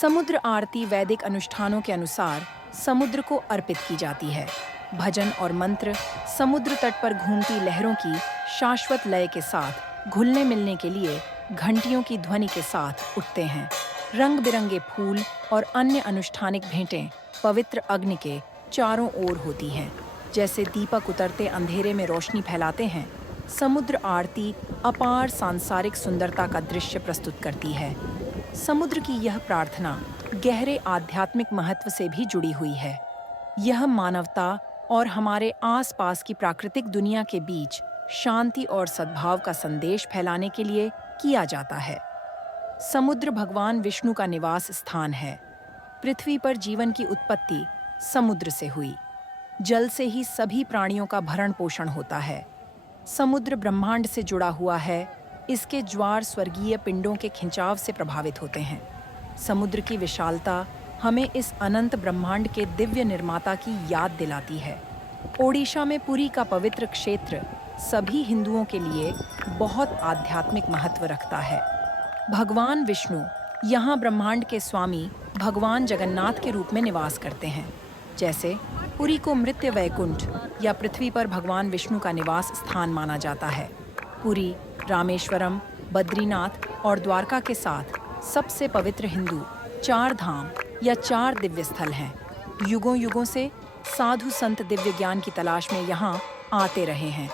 समुद्र आरती वैदिक अनुष्ठानों के अनुसार समुद्र को अर्पित की जाती है। भजन और मंत्र समुद्र तट पर घूमती लहरों की शाश्वत लय के साथ घुलने मिलने के लिए घंटियों की ध्वनि के साथ उठते हैं। रंग बिरंगे फूल और अन्य अनुष्ठानिक भेंटें पवित्र अग्नि के चारों ओर होती हैं, जैसे दीपक उतरते अंधेरे में रोशनी फैलाते हैं। समुद्र आरती अपार सांसारिक सुंदरता का दृश्य प्रस्तुत करती है। समुद्र की यह प्रार्थना गहरे आध्यात्मिक महत्व से भी जुड़ी हुई है। यह मानवता और हमारे आसपास की प्राकृतिक दुनिया के बीच शांति और सद्भाव का संदेश फैलाने के लिए किया जाता है। समुद्र भगवान विष्णु का निवास स्थान है। पृथ्वी पर जीवन की उत्पत्ति समुद्र से हुई। जल से ही सभी प्राणियों का भरण पोषण होता है। समुद्र ब्रह्मांड से जुड़ा हुआ है। इसके ज्वार स्वर्गीय पिंडों के खिंचाव से प्रभावित होते हैं। समुद्र की विशालता हमें इस अनंत ब्रह्मांड के दिव्य निर्माता की याद दिलाती है। ओडिशा में पुरी का पवित्र क्षेत्र सभी हिंदुओं के लिए बहुत आध्यात्मिक महत्व रखता है। भगवान विष्णु यहाँ ब्रह्मांड के स्वामी भगवान जगन्नाथ के रूप में निवास करते हैं। जैसे पुरी को मृत्य वैकुंठ या पृथ्वी पर भगवान विष्णु का निवास स्थान माना जाता है। पुरी, रामेश्वरम, बद्रीनाथ और द्वारका के साथ सबसे पवित्र हिंदू 4 धाम या 4 दिव्य स्थल हैं। युगों युगों से साधु संत दिव्य ज्ञान की तलाश में यहाँ आते रहे हैं।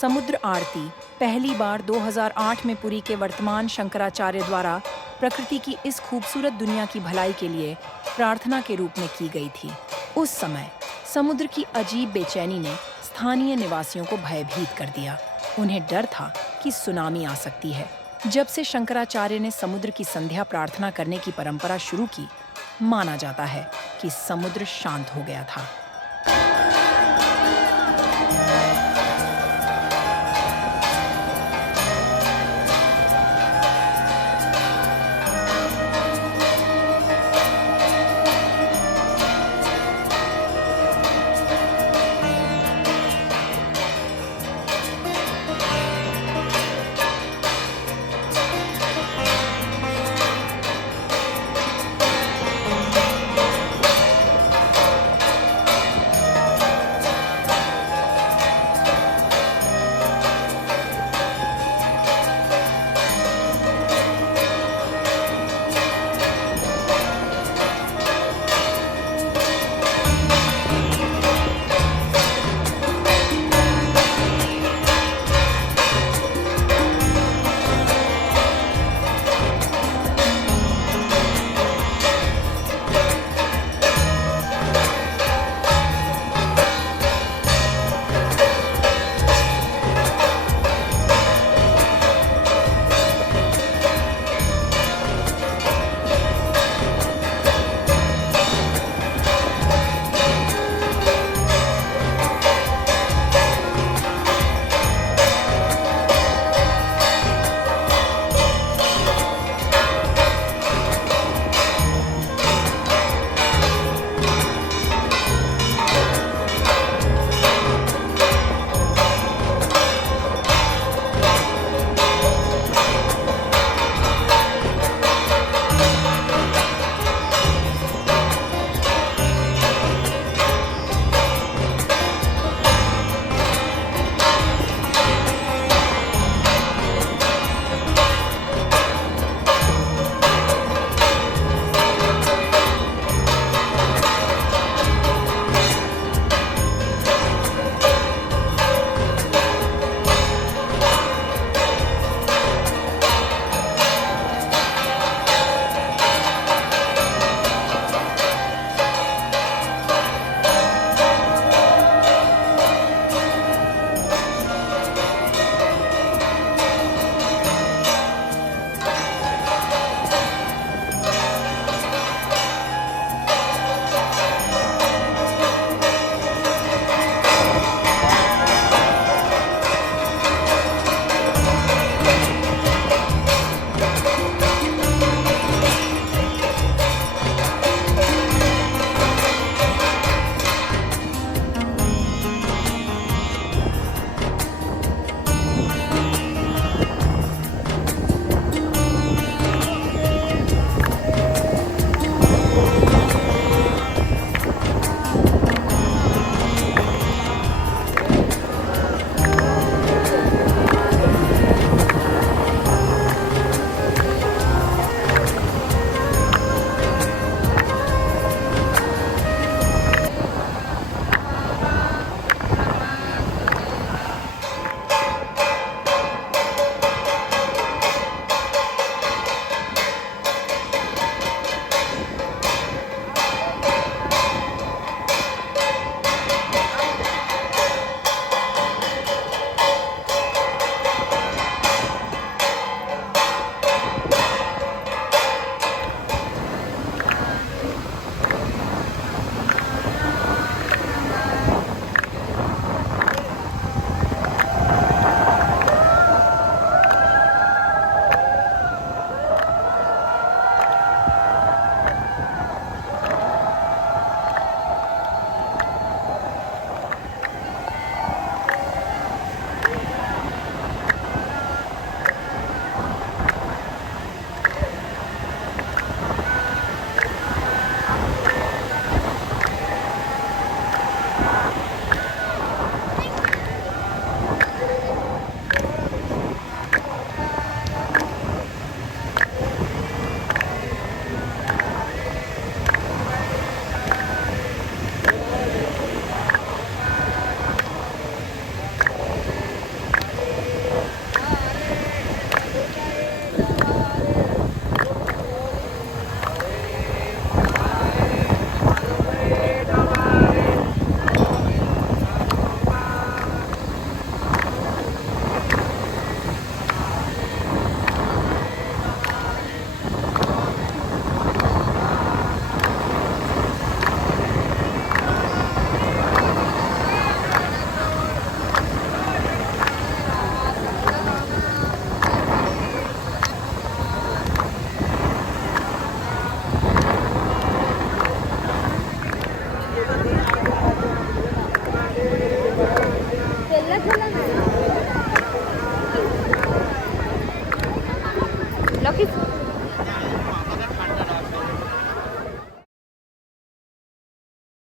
समुद्र आरती पहली बार 2008 में पुरी के वर्तमान शंकराचार्य द्वारा प्रकृति की इस खूबसूरत दुनिया की भलाई के लिए प्रार्थना के रूप में की गई थी। उस समय समुद्र की अजीब बेचैनी ने स्थानीय निवासियों को भयभीत कर दिया। उन्हें डर था कि सुनामी आ सकती है। जब से शंकराचार्य ने समुद्र की संध्या प्रार्थना करने की परंपरा शुरू की, माना जाता है कि समुद्र शांत हो गया था।